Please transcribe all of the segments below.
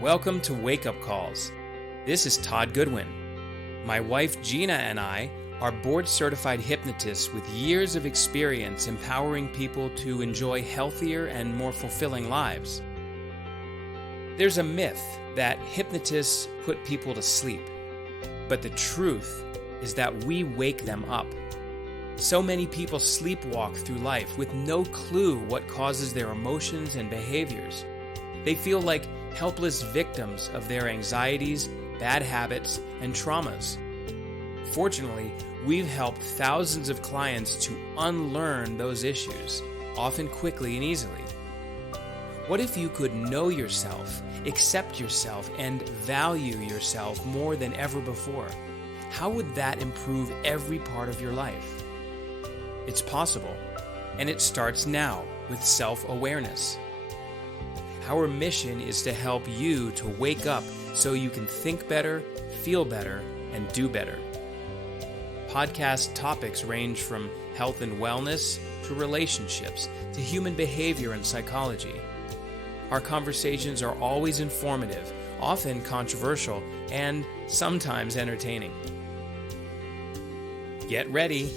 Welcome to Wake Up Calls. This is Todd Goodwin. My wife Gina and I are board-certified hypnotists with years of experience empowering people to enjoy healthier and more fulfilling lives. There's a myth that hypnotists put people to sleep, but the truth is that we wake them up. So many people sleepwalk through life with no clue what causes their emotions and behaviors. They feel like helpless victims of their anxieties, bad habits, and traumas. Fortunately, we've helped thousands of clients to unlearn those issues, often quickly and easily. What if you could know yourself, accept yourself, and value yourself more than ever before? How would that improve every part of your life? It's possible, and it starts now with self-awareness. Our mission is to help you to wake up so you can think better, feel better, and do better. Podcast topics range from health and wellness to relationships to human behavior and psychology. Our conversations are always informative, often controversial, and sometimes entertaining. Get ready.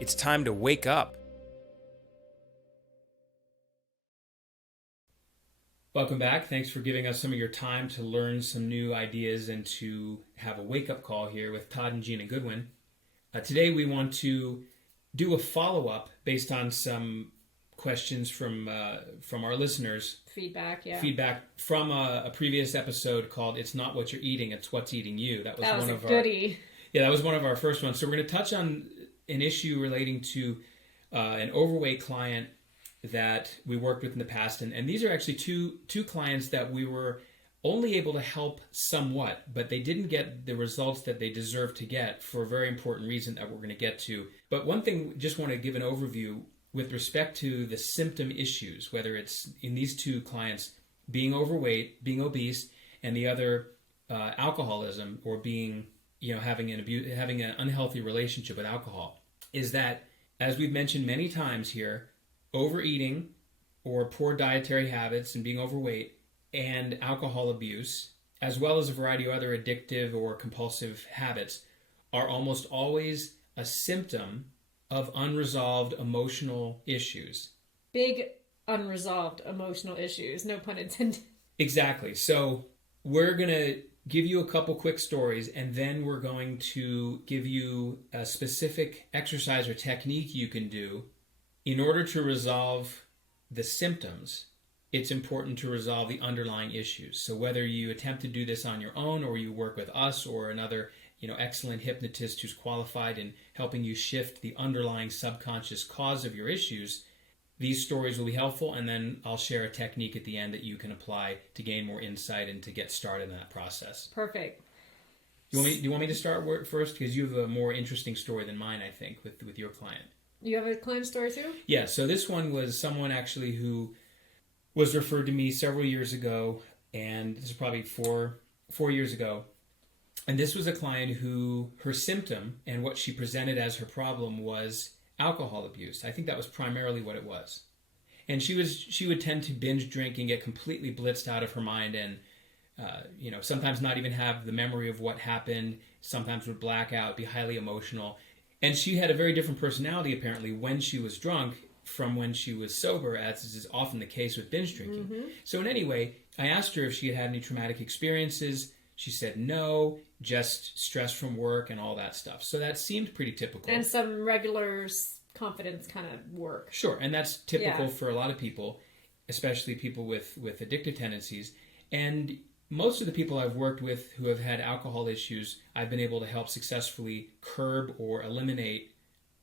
It's time to wake up. Welcome back. Thanks for giving us some of your time to learn some new ideas and to have a wake-up call here with Todd and Gina Goodwin. Today we want to do a follow-up based on some questions from our listeners. Feedback from a previous episode called "It's Not What You're Eating, It's What's Eating You." That was a goodie. That was one of our first ones. So we're going to touch on an issue relating to an overweight client that we worked with in the past, and these are actually two clients that we were only able to help somewhat, but they didn't get the results that they deserve to get for a very important reason that we're going to get to. But one thing, just want to give an overview with respect to the symptom issues, whether it's in these two clients being overweight, being obese, and the other alcoholism, or being having an unhealthy relationship with alcohol, is that, as we've mentioned many times here, overeating or poor dietary habits and being overweight and alcohol abuse, as well as a variety of other addictive or compulsive habits, are almost always a symptom of unresolved emotional issues. Big unresolved emotional issues, no pun intended. Exactly. So we're going to give you a couple quick stories, and then we're going to give you a specific exercise or technique you can do. In order to resolve the symptoms, it's important to resolve the underlying issues. So whether you attempt to do this on your own, or you work with us or another excellent hypnotist who's qualified in helping you shift the underlying subconscious cause of your issues, these stories will be helpful, and then I'll share a technique at the end that you can apply to gain more insight and to get started in that process. Perfect. Do you want me to start first? Because you have a more interesting story than mine, I think, with your client. You have a client story too? Yeah, so this one was someone actually who was referred to me several years ago, and this is probably four years ago. And this was a client who, her symptom and what she presented as her problem was alcohol abuse. I think that was primarily what it was. And she would tend to binge drink and get completely blitzed out of her mind, and sometimes not even have the memory of what happened, sometimes would black out, be highly emotional. And she had a very different personality, apparently, when she was drunk from when she was sober, as is often the case with binge drinking. Mm-hmm. So in any way, I asked her if she had had any traumatic experiences. She said no, just stress from work and all that stuff. So that seemed pretty typical. And some regular confidence kind of work. Sure, and that's typical for a lot of people, especially people with addictive tendencies. And most of the people I've worked with who have had alcohol issues, I've been able to help successfully curb or eliminate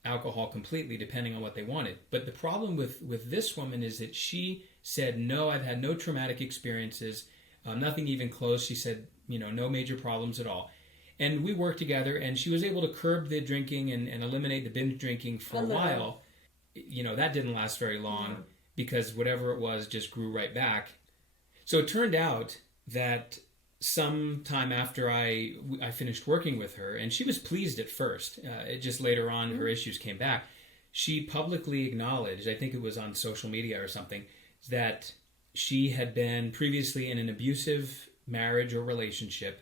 alcohol completely, depending on what they wanted. But the problem with this woman is that she said, no, I've had no traumatic experiences, nothing even close. She said, no major problems at all. And we worked together, and she was able to curb the drinking and eliminate the binge drinking for a while. That didn't last very long because whatever it was just grew right back. So it turned out that sometime after I finished working with her, and she was pleased at first, it just later on her issues came back, she publicly acknowledged, I think it was on social media or something, that she had been previously in an abusive marriage or relationship,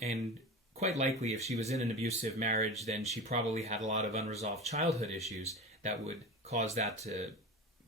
and quite likely if she was in an abusive marriage, then she probably had a lot of unresolved childhood issues that would cause that to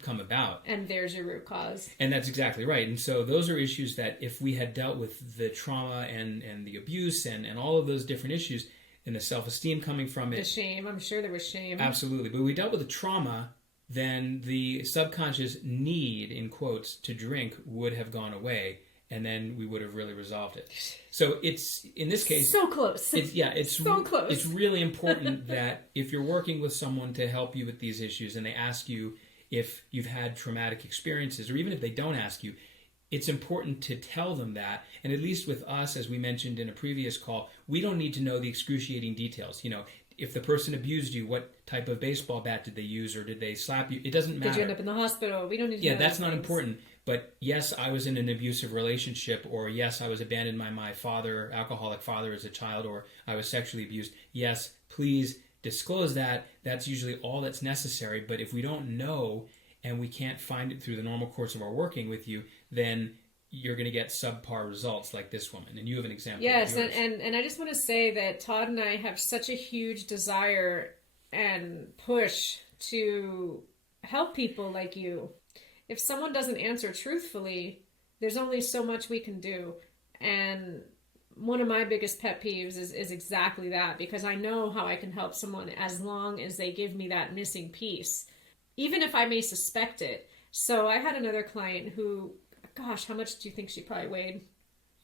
come about. And there's your root cause. And that's exactly right. And so those are issues that if we had dealt with the trauma and the abuse and all of those different issues and the self-esteem coming from it. The shame. I'm sure there was shame. Absolutely. But we dealt with the trauma, then the subconscious need, in quotes, to drink would have gone away. And then we would have really resolved it. So it's, in this case... So close. It's so close. It's really important that if you're working with someone to help you with these issues and they ask you if you've had traumatic experiences, or even if they don't ask you, it's important to tell them that. And at least with us, as we mentioned in a previous call, we don't need to know the excruciating details. You know, if the person abused you, what type of baseball bat did they use, or did they slap you? It doesn't matter. Did you end up in the hospital? We don't need to know. Yeah, that's not important. But yes, I was in an abusive relationship, or yes, I was abandoned by my father, alcoholic father as a child, or I was sexually abused. Yes, please disclose that. That's usually all that's necessary. But if we don't know and we can't find it through the normal course of our working with you, then you're going to get subpar results like this woman. And you have an example. Yes, and I just want to say that Todd and I have such a huge desire and push to help people like you. If someone doesn't answer truthfully, there's only so much we can do. And one of my biggest pet peeves is exactly that, because I know how I can help someone as long as they give me that missing piece, even if I may suspect it. So I had another client who, gosh, how much do you think she probably weighed?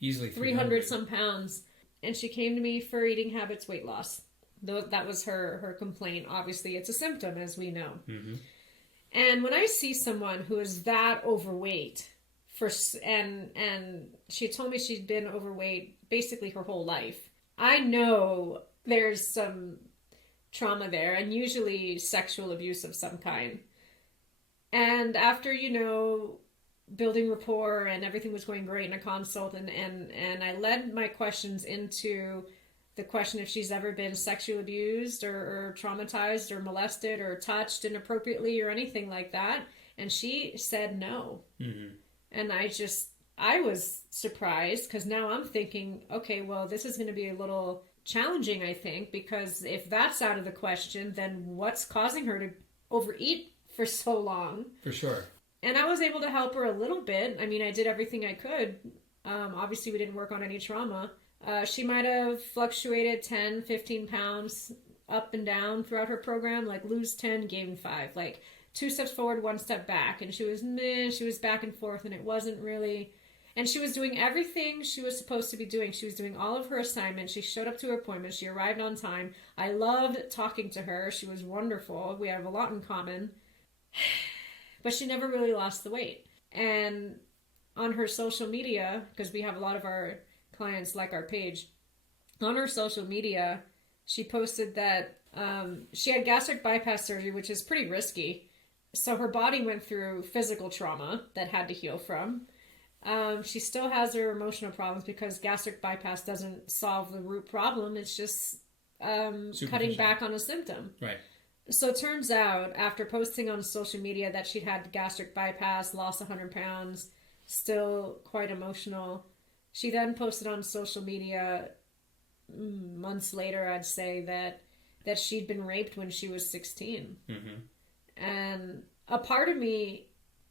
Easily 300 some pounds. And she came to me for eating habits, weight loss. That was her complaint. Obviously, it's a symptom, as we know. Mm-hmm. And when I see someone who is that overweight, and she told me she'd been overweight basically her whole life, I know there's some trauma there, and usually sexual abuse of some kind. And after, building rapport and everything was going great in a consult, and I led my questions into the question if she's ever been sexually abused or traumatized or molested or touched inappropriately or anything like that. And she said no. Mm-hmm. And I was surprised, because now I'm thinking, okay, well, this is going to be a little challenging, I think, because if that's out of the question, then what's causing her to overeat for so long? For sure. And I was able to help her a little bit. I mean, I did everything I could. Obviously, we didn't work on any trauma. She might have fluctuated 10, 15 pounds up and down throughout her program, like lose 10, gain 5, like 2 steps forward, 1 step back. And she was back and forth, and it wasn't really, and she was doing everything she was supposed to be doing. She was doing all of her assignments. She showed up to her appointments. She arrived on time. I loved talking to her. She was wonderful. We have a lot in common, but she never really lost the weight. And on her social media, because we have a lot of our clients like our page, on her social media, she posted that she had gastric bypass surgery, which is pretty risky. So her body went through physical trauma that had to heal from. She still has her emotional problems, because gastric bypass doesn't solve the root problem. It's just cutting back on a symptom. Right. So it turns out, after posting on social media that she'd had gastric bypass, lost 100 pounds, still quite emotional, she then posted on social media months later, I'd say, that she'd been raped when she was 16. Mm-hmm. And a part of me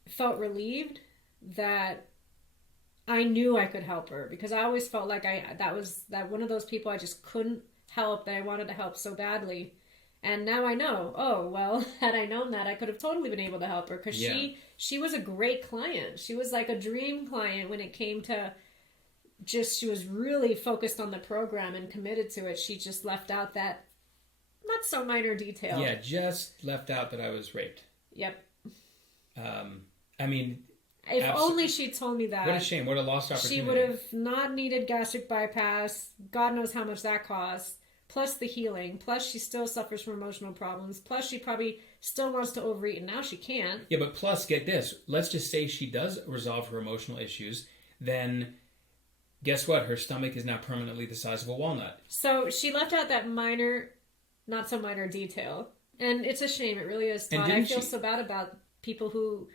felt relieved that I knew I could help her, because I always felt like that was one of those people I just couldn't help, that I wanted to help so badly. And now I know, oh, well, had I known that, I could have totally been able to help her, because she was a great client. She was like a dream client when it came to she was really focused on the program and committed to it. She just left out that not so minor detail. Yeah, just left out that I was raped. Yep. I mean, if only she'd told me that. What a shame. What a lost opportunity. She would have not needed gastric bypass. God knows how much that costs. Plus the healing. Plus she still suffers from emotional problems. Plus she probably still wants to overeat, and now she can't. Yeah, but plus, get this. Let's just say she does resolve her emotional issues. Then guess what? Her stomach is now permanently the size of a walnut. So she left out that minor, not so minor detail. And it's a shame. It really is, Todd. I feel so bad about people who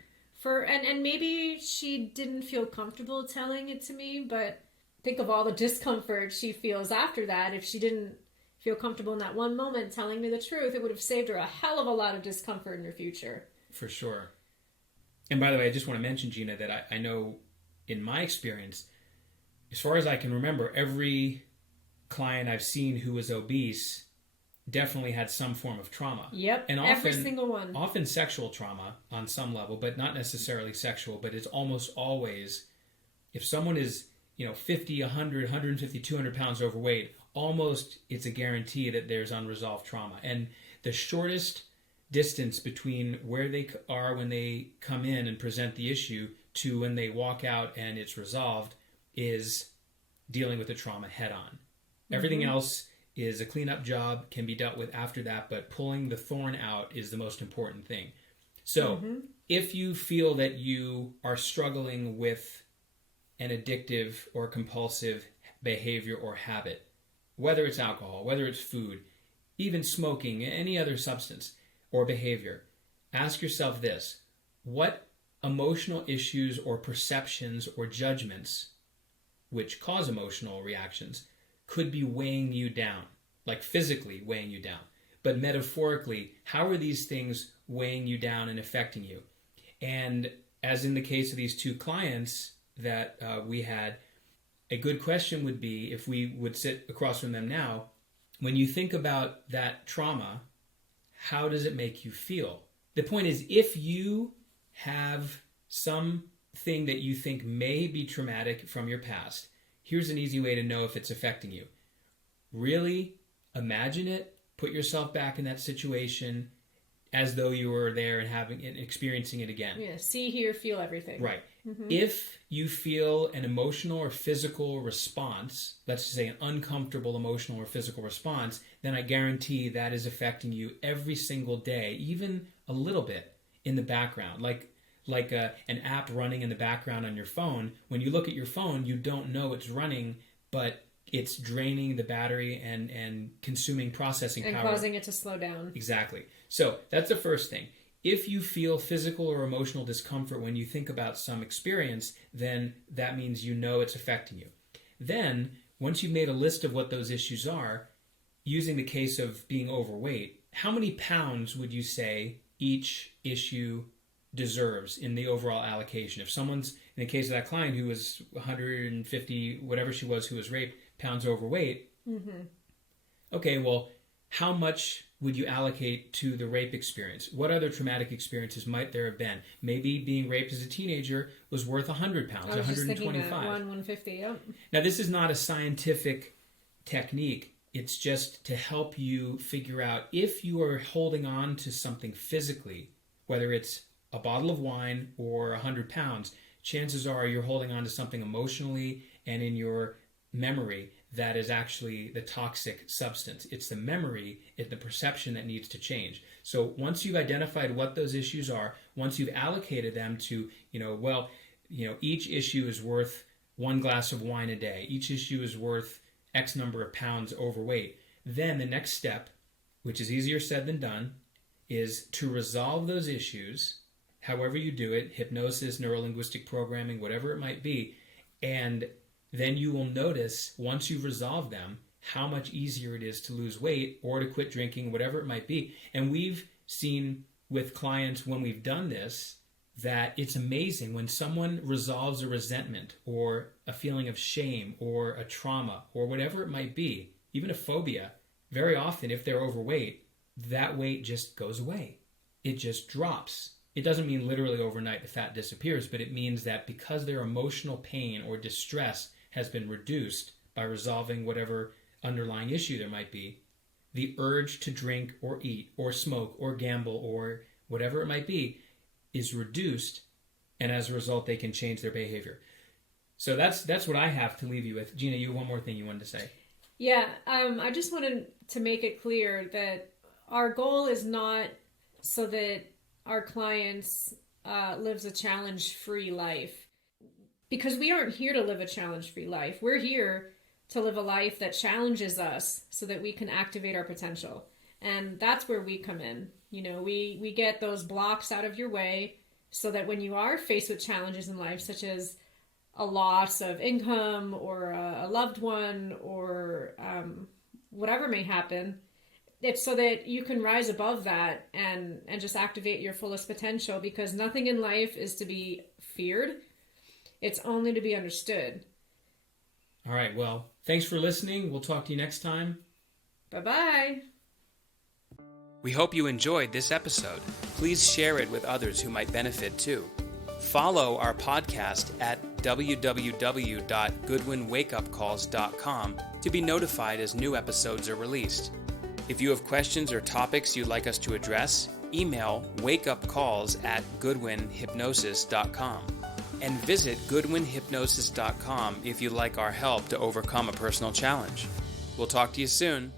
And maybe she didn't feel comfortable telling it to me, but think of all the discomfort she feels after that. If she didn't feel comfortable in that one moment telling me the truth, it would have saved her a hell of a lot of discomfort in her future. For sure. And by the way, I just want to mention, Gina, that I know in my experience, as far as I can remember, every client I've seen who was obese definitely had some form of trauma. Yep, and every single one. Often sexual trauma on some level, but not necessarily sexual. But it's almost always, if someone is 50, 100, 150, 200 pounds overweight, almost it's a guarantee that there's unresolved trauma. And the shortest distance between where they are when they come in and present the issue to when they walk out and it's resolved is dealing with the trauma head on. Everything else is a cleanup job, can be dealt with after that, but pulling the thorn out is the most important thing. So if you feel that you are struggling with an addictive or compulsive behavior or habit, whether it's alcohol, whether it's food, even smoking, any other substance or behavior, ask yourself this: what emotional issues or perceptions or judgments which cause emotional reactions could be weighing you down, like physically weighing you down, but metaphorically, how are these things weighing you down and affecting you? And as in the case of these two clients that we had, a good question would be, if we would sit across from them now, when you think about that trauma, how does it make you feel? The point is, if you have something that you think may be traumatic from your past, here's an easy way to know if it's affecting you. Really imagine it, put yourself back in that situation as though you were there and having and experiencing it again. Yeah, see, hear, feel everything. Right. If you feel an emotional or physical response, let's say an uncomfortable emotional or physical response, then I guarantee that is affecting you every single day, even a little bit in the background. Like an app running in the background on your phone. When you look at your phone, you don't know it's running, but it's draining the battery and consuming processing power. And causing it to slow down. Exactly. So that's the first thing. If you feel physical or emotional discomfort when you think about some experience, then that means you know it's affecting you. Then, once you've made a list of what those issues are, using the case of being overweight, how many pounds would you say each issue deserves in the overall allocation? If someone's, in the case of that client who was 150, whatever she was, who was raped, pounds overweight, okay, well, how much would you allocate to the rape experience? What other traumatic experiences might there have been? Maybe being raped as a teenager was worth 100 pounds, 125. 150, yep. Now, this is not a scientific technique. It's just to help you figure out if you are holding on to something physically, whether it's a bottle of wine or 100 pounds, chances are you're holding on to something emotionally and in your memory that is actually the toxic substance. It's the memory, it's the perception that needs to change. So once you've identified what those issues are, once you've allocated them to, each issue is worth one glass of wine a day, each issue is worth X number of pounds overweight, then the next step, which is easier said than done, is to resolve those issues, however you do it, hypnosis, neuro-linguistic programming, whatever it might be, and then you will notice, once you've resolved them, how much easier it is to lose weight or to quit drinking, whatever it might be. And we've seen with clients when we've done this that it's amazing when someone resolves a resentment or a feeling of shame or a trauma or whatever it might be, even a phobia. Very often, if they're overweight, that weight just goes away. It just drops. It doesn't mean literally overnight the fat disappears, but it means that because their emotional pain or distress has been reduced by resolving whatever underlying issue there might be, the urge to drink or eat or smoke or gamble or whatever it might be is reduced, and as a result they can change their behavior. So that's what I have to leave you with. Gina, you have one more thing you wanted to say. Yeah, I just wanted to make it clear that our goal is not so that our clients lives a challenge-free life. Because we aren't here to live a challenge-free life. We're here to live a life that challenges us so that we can activate our potential. And that's where we come in. We get those blocks out of your way. so that when you are faced with challenges in life, such as a loss of income or a loved one or whatever may happen, it's so that you can rise above that and just activate your fullest potential, because nothing in life is to be feared. It's only to be understood. All right. Well, thanks for listening. We'll talk to you next time. Bye-bye. We hope you enjoyed this episode. Please share it with others who might benefit too. Follow our podcast at www.goodwinwakeupcalls.com to be notified as new episodes are released. If you have questions or topics you'd like us to address, email wakeupcalls@goodwinhypnosis.com and visit goodwinhypnosis.com if you'd like our help to overcome a personal challenge. We'll talk to you soon.